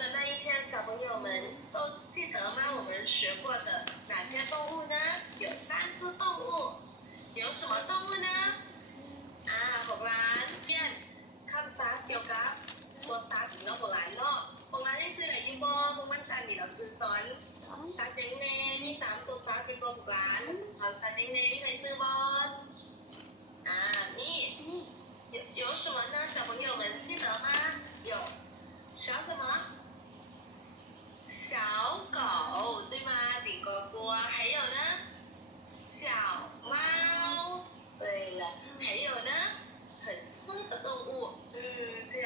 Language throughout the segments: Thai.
的那一天，小朋友们都记得吗？我们学过的哪些动物呢？有3只动物，有什么动物呢？6 ล้านเรียนคำศัพท์เกี่ยวกับตัวสัตว์เนาะ6 ล้านเนาะ6 ล้านยังชื่ออะไรอยู่บ่พวกมันจันนี่เราซื้อสอนสัตว์ยังแน่มี3ตัวสัตว์เป็นตัว6 ล้านซื้อสอนสัตว์ยังแน่มีใครซื้อบ่นี่有什么呢？小朋友们记得吗？有小什么？小狗对吗？顶呱呱。还有呢？小猫。对了，还有呢？很松的动物，这样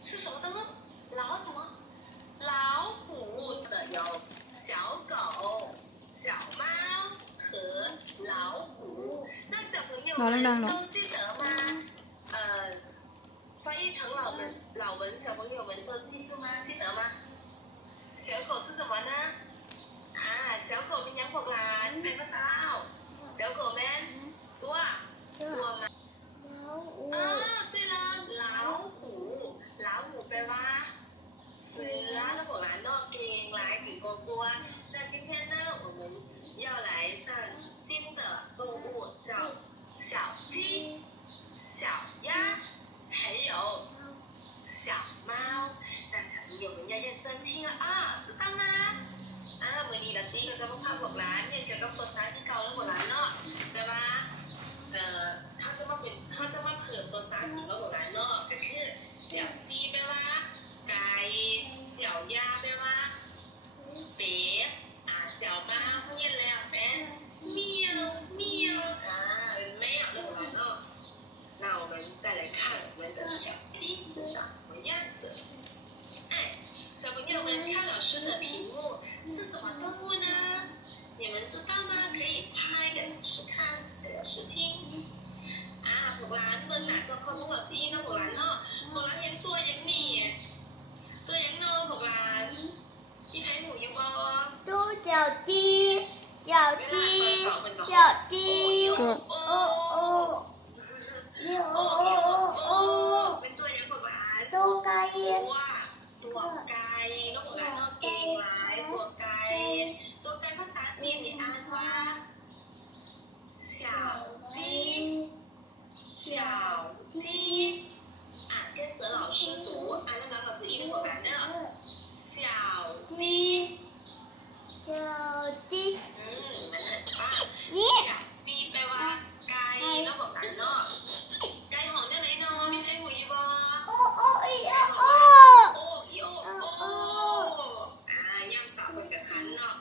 是什么动物？老什么？老虎的有小狗、小猫和老虎。那小朋友们都记得吗？翻译成老文，小朋友们都记住吗？记得吗？小狗是什么呢？小狗เป็นยัง6 ล้านเป็นภาษาลาว小狗มันตัวมัน对了老虎แปลว่าเสือแล้ว6 ล้านเนาะเก่งหลายถึงกลัว那今天呢我们要来上新的动物叫小鸡小鸭还有小猫，那小朋友们要认真听了知道吗？วันนี้ละซีก็จะมาพา6 ล้านเนี่ยเกี่ยวกับตัวซ้ายคือเก่าแล้ว6 ล้านเนาะแต่ว่าเขาจะมาเพิ่มตัวซ้ายถึงแล้ว6 ล้านเนาะก็คือเสี่ยวจีแปลว่าไก่เสี่ยวย่าแปลว่าเป็ดเสี่ยวม้าเงี้ยแล้วเป็นเมียวเป็นแมวแล้ว6 ล้านเนาะ那我们再来看我们的小鸡子长什么样子。小朋友们看老师的屏幕是什么动物呢？你们知道吗？可以猜给老师看，给老师听。6 ล้านเมืองหนาจอคอมของเราซีนะ6 ล้านเนาะ6 ล้านยังตัวยังนี่ตัวยังโน่6 ล้านที่ไหนหมูยังบอตู้เจียวจีเป็นตัวยัง6 ล้าน ตู้ไก่ตัวไก่แล้ว6 ล้านเนาะเก่งหลายตัวไก่ภาษาจีนนี่อ่านว่า小鸡跟着老师读那老师一定会改的小鸡你们很棒小鸡แปลว่าไก่แล้ว6 ล้านเนาะไก่ของเนี่ยไหนเนาะมีใครหูยบ่ย่ำสาวคนกับคันเนาะ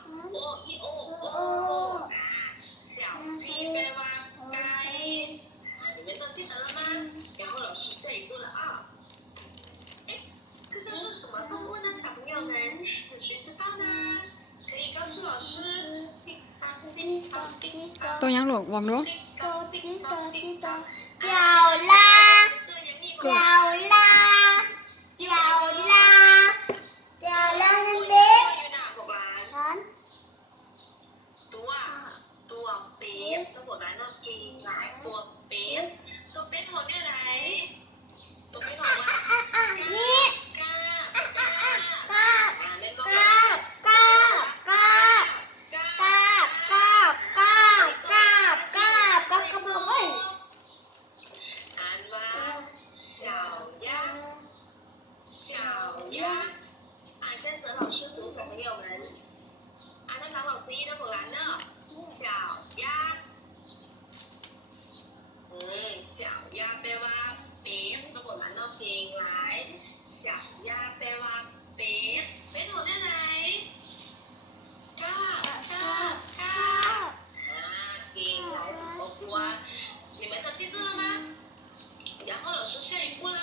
小鸡แปลว่าไก่你们都记得了吗？然后老师下一步了这些是什么动物呢？小朋友们有谁知道呢？可以告诉老师。ตัวยังหลวงบอกดูเจ้าลานั่นเด็กตัวเป็ดตัว6 ล้านเนาะเก่งหลายตัวเป็ดของเนี่ยไหนตัวเป็ดของว่านี่กาอ่านว่า小鸭跟着老师读小朋友们那当老师一的6 ล้านเนาะ小鸭小鸭แปลว่าเป็ดตัว6 ล้านเนาะเก่งหลาย小鸭แปลว่าเป็ดของเนี่ยไหนกาเก่งหลายกลัว你们都记住了吗？然后老师下一步了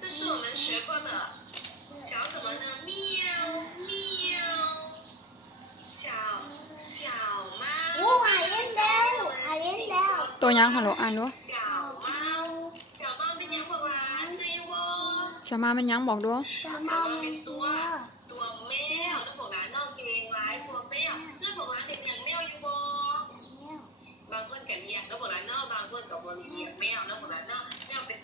这是我们学过的小什么呢？喵小猫อ่านเล่นแล้ว ตัวยังฮัลโหลอ่านดู小猫เป็นยัง6 ล้านจริงบ่ชามามันยังบอกดู小猫เป็นตัวแมวแล้ว6 ล้านเนาะเก่งหลายตัวแมวเพื่อน6 ล้านเด็กอย่างแมวอยู่บ่บางคนก็เรียกแล้ว6 ล้านเนาะบางคนก็บ่เรียกแมวแล้ว6 ล้านเนาะแมวเป็น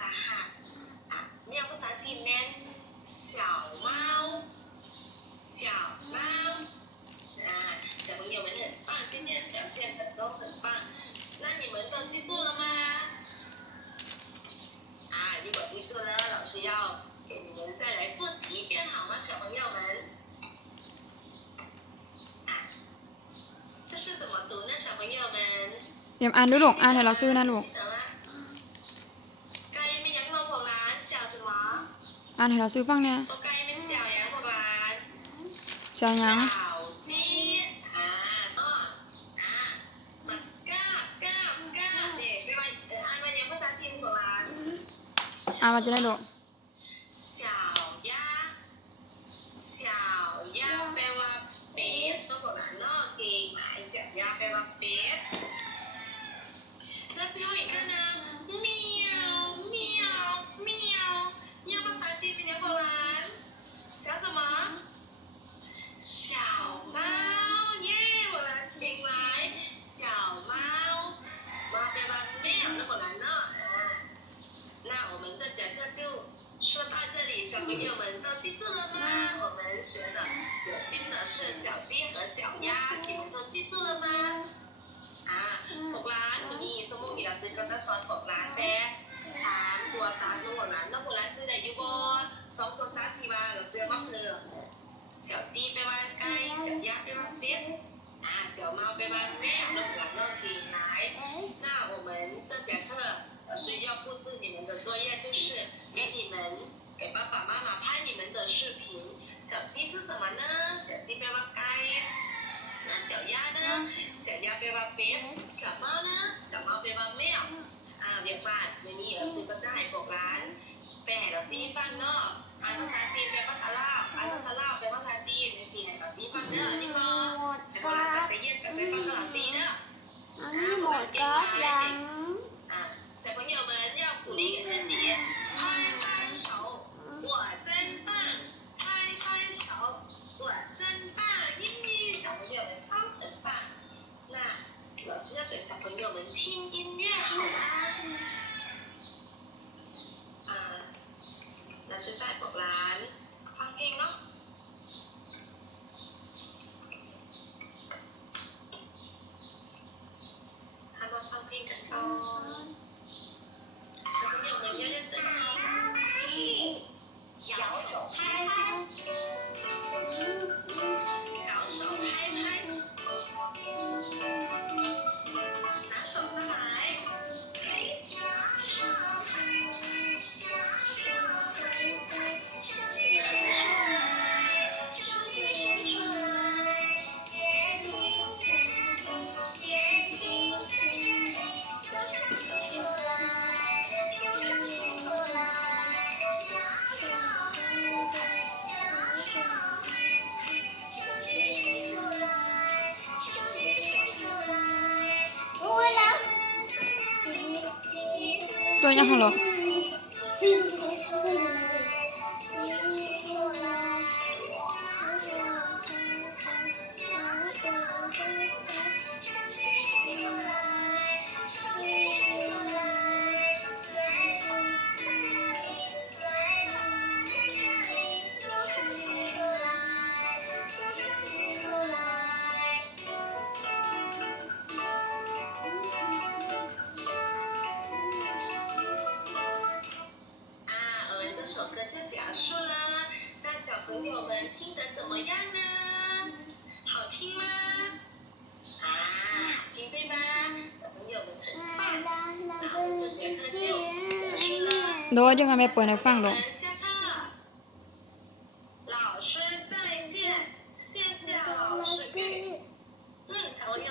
เอ็มอ่านดูลูกอ่านให้เราซื้อนะลูก 记得吗？ไก่ไม่ยั้งลงของร้าน小什么？ อ่านให้เราซื้อฟังเนี่ย ตัวไก่เป็น小ยังของร้าน เสียงหยัง 小鸡อ่าอ้ออ่ามันก้าก้าก้าเนี่ยไม่ว่าอ่านมายังภาษาจีนของร้าน อ่านมาจะได้ลูก 小鸭小鸭แปลว่าเป็ดตัวของร้านเนาะเก่งหมาย小鸭แปลว่าเป็ดแล้ว最后一个呢喵喵喵喵ภาษาจีนเป็นยังของร้าน小什么小猫耶我来听来小猫猫แปลว่าแมวแล้วของร้านเนาะ那我们这节课就说到这里，小朋友们都记住了吗？我们学的有新的是小鸡和小鸭，你们都记住了吗？啊，พวกร้านวันนี้สมมุติเราซื้อก็จะสอนพวกร้านแต่3ตัวตาตัวของร้านแล้วพวกร้านซื้อได้อยู่บ่2ตัวตาที่ว่าเราเตือนมาเพื่อ小鸡แปลว่าไก่小鸭แปลว่าเป็ด小猫แปลว่าแมวแล้วพวกร้านเลิกกินไหน那我们这节课老师要布置你们的作业，就是给你们给爸爸妈妈拍你们的视频。小鸡是什么呢？小鸡แปลว่าไก่那小鸭呢？小鸭แปลว่าเป็ด小猫呢？小猫แปลว่าแมวเดี๋ยวบ้านวันนี้老师ก็จะให้พวกร้านแปลให้เราซีฟังเนาะอ่านภาษาจีนแปลภาษาลาวอ่านภาษาลาวแปลภาษาจีนจีนให้เราซีฟังเด้อนี่พอให้พวกร้านจะเย็นกันไปฟังเราซีเด้อ อันนี้หมดก็ดัง 小朋友们要鼓励给自己，拍拍手，我真棒！拍拍手，我真棒！耶！小朋友们都很棒。那老师要给小朋友们听音乐好吗？老师在บอกร้านฟังเพลงเนาะมาฟังเพลงกันก่อน小朋友们要认真听小手拍拍小手拍拍拿手上来小手拍小手拍手机伸出来眼睛看你眼睛看你手伸出来手伸出来小手拍拍小手拍拍手机伸出来手机伸出来โอ้ยแล้ว ตัวยังของลูก 我们这首歌就结束啦。那小朋友们听得怎么样呢？好听吗？好听对吧？小朋友们很棒。那我们这节课就结束了。 โดยยังไงไม่เปิดให้ฟังลูก 我们下课。老师再见，谢谢老师给。小朋友